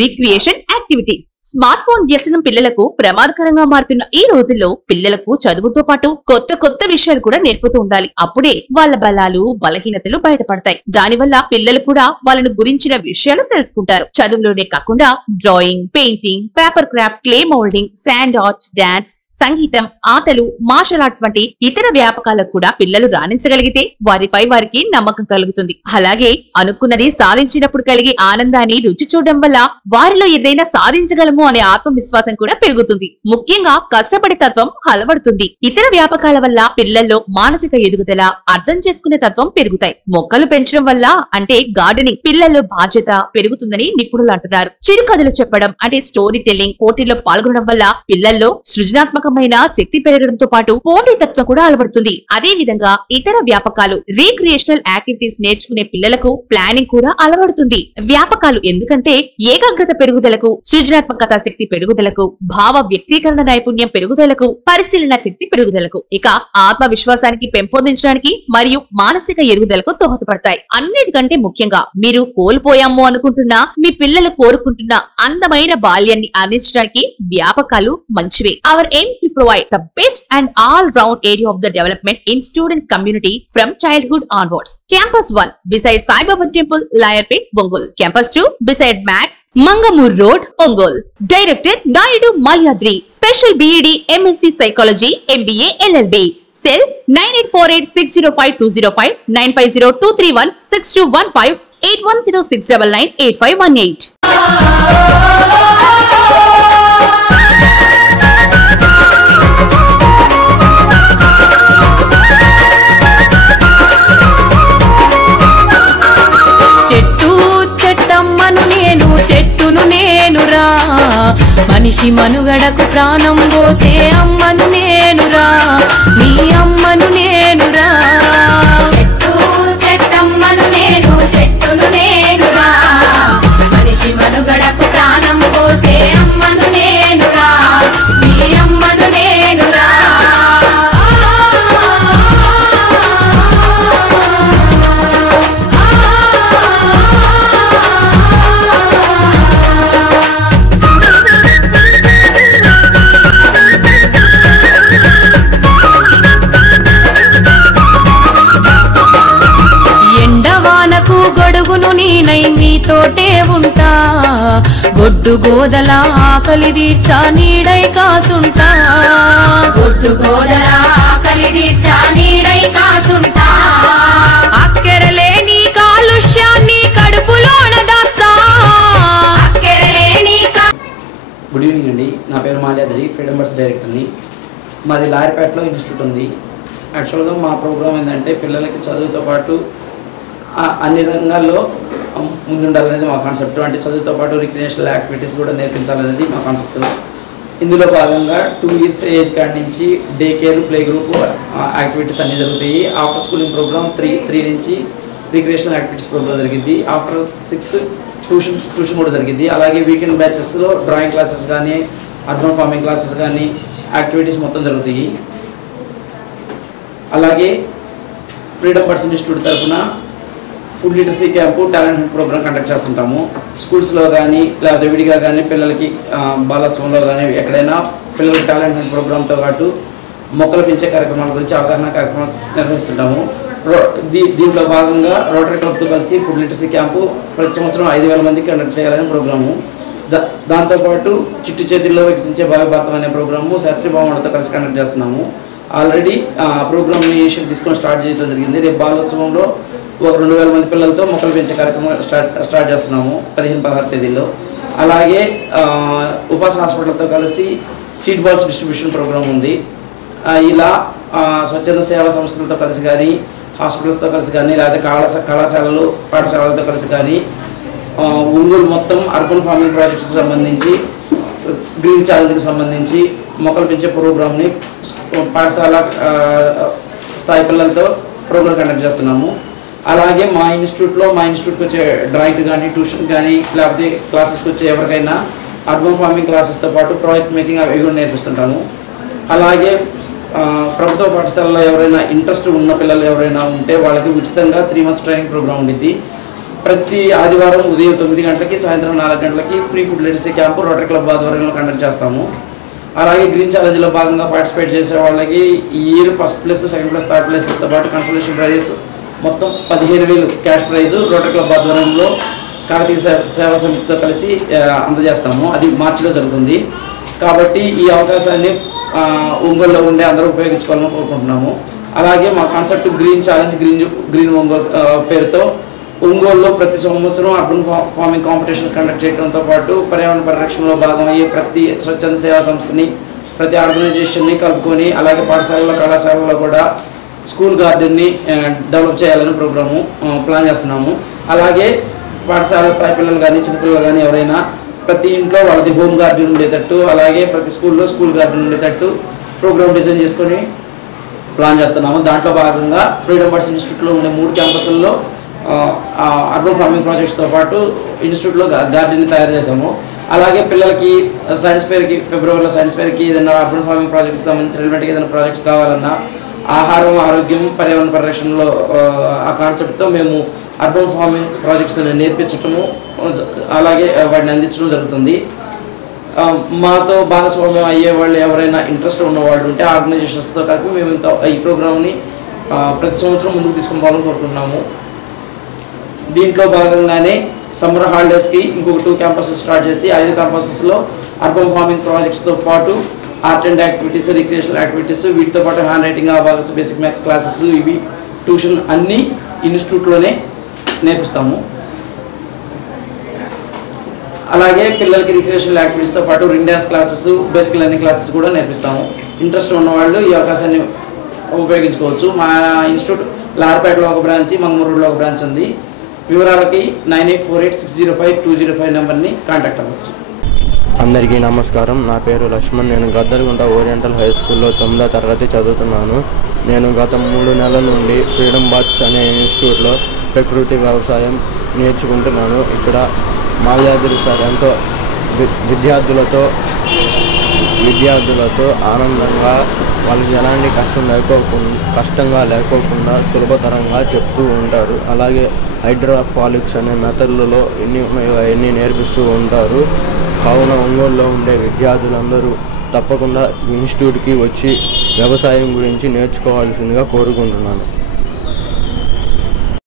Recreation activities. Smart phone వ్యసనం పిల్లలకు ప్రమాదకరంగా మారుతున్న ఈ రోజుల్లో పిల్లలకు చదువుతో పాటు కొత్త కొత్త విషయాలు కూడా నేర్పుతూ ఉండాలి. అప్పుడే వాళ్ళ బలాలు బలహీనతలు బయటపడతాయి. దానివల్ల పిల్లలు కూడా వాళ్ళను గురించిన విషయాలు తెలుసుకుంటారు. చదువులోనే కాకుండా drawing, painting, paper craft, clay moulding, sand art, dance, సంగీతం, ఆటలు, మార్షల్ ఆర్ట్స్ వంటి ఇతర వ్యాపకాలకు కూడా పిల్లలు రాణించగలిగితే వారిపై వారికి నమ్మకం కలుగుతుంది. అలాగే అనుకున్నది సాధించినప్పుడు కలిగే ఆనందాన్ని రుచి చూడడం వల్ల వారిలో ఏదైనా సాధించగలము అనే ఆత్మవిశ్వాసం కూడా పెరుగుతుంది. ముఖ్యంగా కష్టపడే తత్వం అలవడుతుంది. ఇతర వ్యాపకాల వల్ల పిల్లల్లో మానసిక ఎదుగుదల, అర్థం చేసుకునే తత్వం పెరుగుతాయి. మొక్కలు పెంచడం వల్ల అంటే గార్డెనింగ్ పిల్లల్లో బాధ్యత పెరుగుతుందని నిపుణులు అంటున్నారు. చిరుకథలు చెప్పడం అంటే స్టోరీ టెల్లింగ్ పోటీల్లో పాల్గొనడం వల్ల పిల్లల్లో సృజనాత్మక శక్తి పెరగడంతో పాటు పోటీతత్వం కూడా అలవడుతుంది. అదే విధంగా ఇతర వ్యాపకాలు రీక్రియేషనల్ యాక్టివిటీస్ నేర్చుకునే పిల్లలకు ప్లానింగ్ కూడా అలవడుతుంది. వ్యాపకాలు ఎందుకంటే ఏకాగ్రత పెరుగుదలకు, సృజనాత్మకత శక్తి పెరుగుదలకు, భావ వ్యక్తీకరణ నైపుణ్యం పెరుగుదలకు, పరిశీలన శక్తి పెరుగుదలకు, ఇక ఆత్మవిశ్వాసానికి పెంపొందించడానికి మరియు మానసిక ఎదుగుదలకు దోహదపడతాయి. అన్నిటికంటే ముఖ్యంగా మీరు కోల్పోయాము అనుకుంటున్నా మీ పిల్లలు కోరుకుంటున్న అందమైన బాల్యాన్ని అందించడానికి వ్యాపకాలు మంచివే. Our aim to provide the best and all-round area of the development in student community from childhood onwards. Campus 1 beside Sai Baba Temple, Layarpet, Ongole. Campus 2 beside Max, Mangamur Road, Ongole. Director Naidu Malyadri. Special BEd, MSc Psychology, MBA, LLB. Cell 9848605205, 9502316215, 8106998518. చెట్టును నేనురా, మనిషి మనుగడకు ప్రాణం పోసే అమ్మను నేనురా, నీ అమ్మను నేనురా. చెట్టు చెట్టమ్మను నేను, చెట్టును నేనురా, మనిషి మనుగడకు ప్రాణం పోసే అమ్మను నేనురా, నీ అమ్మను నేనురా. గొడుగును నీనై నీతోటే ఉంటా, గొడ్డు గోదల ఆకలి తీర్చా నీడై కాసుంటా, గొడ్డు గోదల ఆకలి తీర్చా నీడై కాసుంటా. అక్కెరలేని కాలుష్యాన్ని కడుపులోన దాస్తా, అక్కెరలేని. గుడ్ ఈవినింగ్ అండి, నా పేరు మాల్యాద్రి, ఫ్రీడమ్ బర్డ్స్ డైరెక్టర్ని. మాది లాయర్పేటలో ఇన్స్టిట్యూట్ ఉంది. యాక్చువల్గా మా ప్రోగ్రామ్ ఏంటంటే పిల్లలకి చదువుతో పాటు అన్ని రంగాల్లో ముందుండాలనేది మా కాన్సెప్ట్. అంటే చదువుతో పాటు రిక్రియేషనల్ యాక్టివిటీస్ కూడా నేర్పించాలనేది మా కాన్సెప్ట్. ఇందులో భాగంగా 2 years ఏజ్ కాడి నుంచి day care, play group activities అన్నీ జరుగుతాయి. ఆఫ్టర్ స్కూలింగ్ ప్రోగ్రామ్ 3 నుంచి రిక్రియేషనల్ యాక్టివిటీస్ ప్రోగ్రామ్ జరిగింది. ఆఫ్టర్ 6 ట్యూషన్ కూడా జరిగింది. అలాగే వీకెండ్ బ్యాచెస్లో డ్రాయింగ్ క్లాసెస్ కానీ, అర్బన్ ఫార్మింగ్ క్లాసెస్ కానీ యాక్టివిటీస్ మొత్తం జరుగుతాయి. అలాగే ఫ్రీడమ్ బర్డ్స్ ఇన్స్టిట్యూట్ తరఫున food literacy camp, talent hunt program conduct చేస్తుంటాము. స్కూల్స్లో కానీ లేకపోతే విడిగా కానీ పిల్లలకి బాలోత్సవంలో కానీ ఎక్కడైనా పిల్లలకి టాలెంట్ హంట్ ప్రోగ్రామ్తో పాటు మొక్కలు పెంచే కార్యక్రమాల గురించి అవగాహన కార్యక్రమాలు నిర్వహిస్తుంటాము. దీంట్లో భాగంగా రోటరీ క్లబ్తో కలిసి ఫుడ్ లిటరసీ క్యాంపు ప్రతి సంవత్సరం 5,000 మందికి కండక్ట్ చేయాలనే ప్రోగ్రాము. దాంతోపాటు చిట్టు చేతుల్లో వికసించే భారతం అనే ప్రోగ్రాము శాస్త్రీయ భవనంతో కలిసి కండక్ట్ చేస్తున్నాము. ఆల్రెడీ ప్రోగ్రామ్ని తీసుకొని స్టార్ట్ చేయడం జరిగింది. రేపు బాలోత్సవంలో ఒక 2,000 మంది పిల్లలతో మొక్కలు పెంచే కార్యక్రమం స్టార్ట్ చేస్తున్నాము 15-16 తేదీల్లో. అలాగే ఉపాస హాస్పిటల్తో కలిసి సీడ్ బాల్స్ డిస్ట్రిబ్యూషన్ ప్రోగ్రామ్ ఉంది. ఇలా స్వచ్ఛంద సేవా సంస్థలతో కలిసి కానీ, హాస్పిటల్స్తో కలిసి కానీ, లేకపోతే కళాశాలలు, పాఠశాలలతో కలిసి కానీ ఒంగోలు మొత్తం అర్బన్ ఫార్మింగ్ ప్రాజెక్ట్స్కి సంబంధించి, గ్రీన్ ఛాలెంజ్కి సంబంధించి మొక్కలు పెంచే ప్రోగ్రామ్ని పాఠశాల స్థాయి పిల్లలతో ప్రోగ్రామ్ కండక్ట్ చేస్తున్నాము. అలాగే మా ఇన్స్టిట్యూట్కి వచ్చే డ్రాయింగ్ కానీ, ట్యూషన్ కానీ, లేకపోతే క్లాసెస్కి వచ్చే ఎవరికైనా అర్బన్ ఫార్మింగ్ క్లాసెస్తో పాటు ప్రాజెక్ట్ మేకింగ్ అవి కూడా నేర్పిస్తుంటాము. అలాగే ప్రభుత్వ పాఠశాలలో ఎవరైనా ఇంట్రెస్ట్ ఉన్న పిల్లలు ఎవరైనా ఉంటే వాళ్ళకి ఉచితంగా 3 months ట్రైనింగ్ ప్రోగ్రామ్ ఉండిద్ది. ప్రతి ఆదివారం ఉదయం 9 గంటలకి సాయంత్రం 4 గంటలకి free food literacy camp rotary club ఆధ్వర్యంలో కండక్ట్ చేస్తాము. అలాగే గ్రీన్ ఛాలెంజ్లో భాగంగా పార్టిసిపేట్ చేసే వాళ్ళకి ఈ year first place, second place, third ప్లేసెస్తో పాటు కన్సలేషన్ ప్రైజెస్ మొత్తం 15,000 క్యాష్ ప్రైజ్ రోటరీ క్లబ్ ఆధ్వర్యంలో కాకతీయ సేవా సమితితో కలిసి అందజేస్తాము. అది మార్చిలో జరుగుతుంది. కాబట్టి ఈ అవకాశాన్ని ఒంగోలులో ఉండే అందరూ ఉపయోగించుకోవాలని కోరుకుంటున్నాము. అలాగే మా concept green challenge green Ongole పేరుతో ఒంగోలులో ప్రతి సంవత్సరం అర్బన్ ఫార్మింగ్ కాంపిటీషన్స్ కండక్ట్ చేయడంతో పాటు పర్యావరణ పరిరక్షణలో భాగమయ్యే ప్రతి స్వచ్ఛంద సేవా సంస్థని, ప్రతి ఆర్గనైజేషన్ని కలుపుకొని, అలాగే పాఠశాలలో, కళాశాలలో కూడా స్కూల్ గార్డెన్ని డెవలప్ చేయాలని ప్రోగ్రాము ప్లాన్ చేస్తున్నాము. అలాగే పాఠశాల స్థాయి పిల్లలు కానీ చిన్నపిల్లలు కానీ ఎవరైనా ప్రతి ఇంట్లో వాళ్ళది హోమ్ గార్డెన్ ఉండేటట్టు, అలాగే ప్రతి స్కూల్లో స్కూల్ గార్డెన్ ఉండేటట్టు ప్రోగ్రామ్ డిజైన్ చేసుకొని ప్లాన్ చేస్తున్నాము. దాంట్లో భాగంగా ఫ్రీడమ్ బర్డ్స్ ఇన్స్టిట్యూట్లో ఉండే 3 క్యాంపస్ల్లో అర్బన్ ఫార్మింగ్ ప్రాజెక్ట్స్తో పాటు ఇన్స్టిట్యూట్లో గార్డెన్ని తయారు చేసాము. అలాగే పిల్లలకి సైన్స్ ఫేర్కి, ఫిబ్రవరిలో సైన్స్ ఫేర్కి ఏదైనా అర్బన్ ఫార్మింగ్ ప్రాజెక్ట్స్ సంబంధించి రిలవెంట్గా ఏదైనా ప్రాజెక్ట్స్ కావాలన్నా, ఆహారం, ఆరోగ్యం, పర్యావరణ పరిరక్షణలో ఆ కాన్సెప్ట్తో మేము అర్బన్ ఫార్మింగ్ ప్రాజెక్ట్స్ నేర్పించటము, అలాగే వాటిని అందించడం జరుగుతుంది. మాతో భాగస్వామ్యం అయ్యే వాళ్ళు ఎవరైనా ఇంట్రెస్ట్ ఉన్నవాళ్ళు ఉంటే ఆర్గనైజేషన్స్తో కలిపి మేము ఇంకా ఈ ప్రోగ్రామ్ని ప్రతి సంవత్సరం ముందుకు తీసుకుని పోవాలని కోరుకుంటున్నాము. దీంట్లో భాగంగానే సమ్మర్ హాలిడేస్కి ఇంకొక 2 క్యాంపసెస్ స్టార్ట్ చేసి 5 క్యాంపసెస్లో అర్బన్ ఫార్మింగ్ ప్రాజెక్ట్స్తో పాటు art and activities, recreational activities, వీటితో పాటు hand writing, abacus, basic maths classes, ఇవి ట్యూషన్ అన్నీ ఇన్స్టిట్యూట్లోనే నేర్పిస్తాము. అలాగే పిల్లలకి రిక్రియేషనల్ యాక్టివిటీస్తో పాటు ring dance classes, basic learning classes కూడా నేర్పిస్తాము. ఇంట్రెస్ట్ ఉన్నవాళ్ళు ఈ అవకాశాన్ని ఉపయోగించుకోవచ్చు. మా ఇన్స్టిట్యూట్ లార్పేటలో ఒక బ్రాంచ్, మంగమూరులో ఒక బ్రాంచ్ ఉంది. వివరాలకి 9848605205 నెంబర్ని కాంటాక్ట్ అవ్వచ్చు. అందరికీ నమస్కారం. నా పేరు లక్ష్మణ్. నేను గద్దర్గుంట ఓరియంటల్ హై స్కూల్లో 9వ తరగతి చదువుతున్నాను. నేను గత 3 నెలల నుండి ఫ్రీడమ్ బర్డ్స్ అనే ఇన్స్టిట్యూట్లో ప్రకృతి వ్యవసాయం నేర్చుకుంటున్నాను. ఇక్కడ మాల్యాద్రి సార్ ఎంతో విద్యార్థులతో ఆనందంగా, వాళ్ళకి ఎలాంటి కష్టంగా లేకోకుండా సులభతరంగా చెప్తూ ఉంటారు. అలాగే హైడ్రోపానిక్స్ అనే మెథడ్లలో ఎన్ని నేర్పిస్తూ ఉంటారు. కావున ఒంగోలులో ఉండే విద్యార్థులందరూ తప్పకుండా ఇన్స్టిట్యూట్కి వచ్చి వ్యవసాయం గురించి నేర్చుకోవాల్సిందిగా కోరుకుంటున్నాను.